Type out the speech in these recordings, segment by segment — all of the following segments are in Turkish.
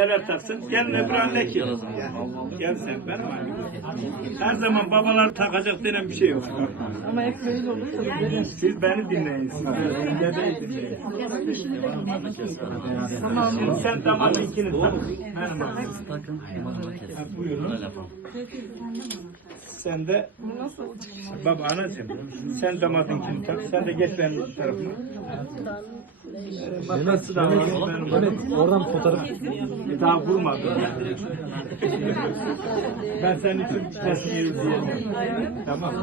Neler taksın? Gel öbür andaki. Gel sen ben var. Her zaman babalar takacak denen bir şey yok. Ama hep böyle olursa Siz beni dinleyin. Siz dedeyi dinleyin. Şimdi sen damadın ikini tak. Bak. Ha, Buyurun. Sen de Baba anacığım sen damadinkini tak. Sen de geç benim tarafıma. Makası da var. benim. Evet, oradan fotoğraf. Daha vurmadım. ben senin için kesmeyi diye. Tamam.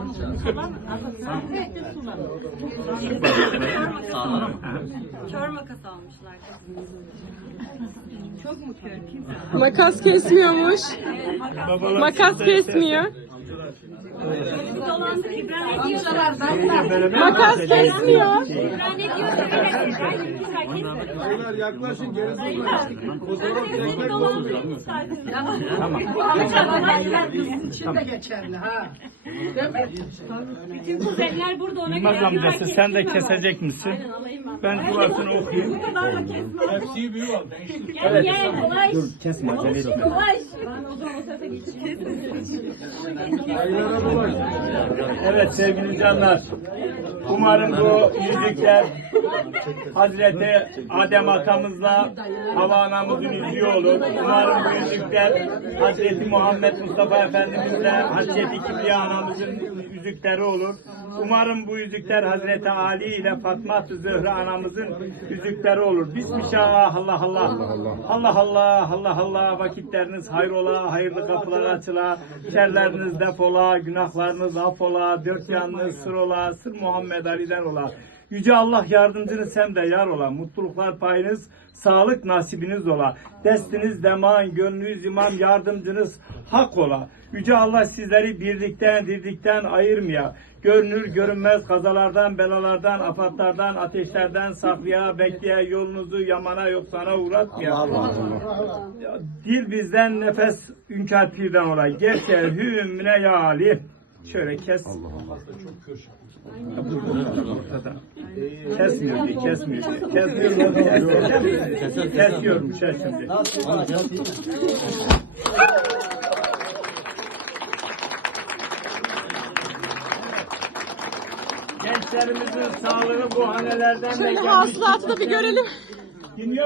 Kör makas almışlar. Çok mu kör? Makas kesmiyormuş. Makas kesmiyor. Dolandı İbrahim ne diyor? Beraber Makas mi? kesmiyor. İbrahim ne diyor? Beyler yaklaşın geri Bütün kuzenler burada ona Yılmaz göre amcası sen de kesecek misin? Ben duasını okuyayım. Hepsi büyük oldu. Gel gel ulaş. Kesme, acele yok. Ulaş. Evet sevgili canlar. Umarım bu yüzükler Hazreti Adem atamızla Hava anamızın yüzüğü olur. Umarım bu yüzükler Hazreti Muhammed Mustafa Efendimizle Hazreti Kibriya anamızın yüzükleri olur. Umarım bu yüzükler Hazreti Ali ile Fatma Zöhre anamızın yüzükleri olur. Bismillah Allah Allah. Allah Allah Allah Allah vakitleriniz hayrola, hayırlı kapılar açıla, şerleriniz defola, günahlarınız affola, dört yanınız sır ola, sır Muhammed Ali'den ola. Yüce Allah yardımcınız sen de yar ola. Mutluluklar payınız, sağlık nasibiniz ola. Destiniz deman, gönlünüz imam, yardımcınız hak ola. Yüce Allah sizleri birlikten, dirlikten ayırmaya, görünür görünmez kazalardan, belalardan, afatlardan, ateşlerden saklaya, bekleye, yolunuzu yamana yoksana uğratmaya. Ya, Dil bizden, nefes ünkar pirden olay. Gerçe hümüne ya Ali. Şöyle kes. Ortada. Kesmiyor diye, kesmiyor diye. Kesmiyor diye. Kesiyorum şey şimdi. Gençlerimizin sağlığı bu hanelerden de Şöyle gelmiş. hasılatı da bir görelim. Dinliyor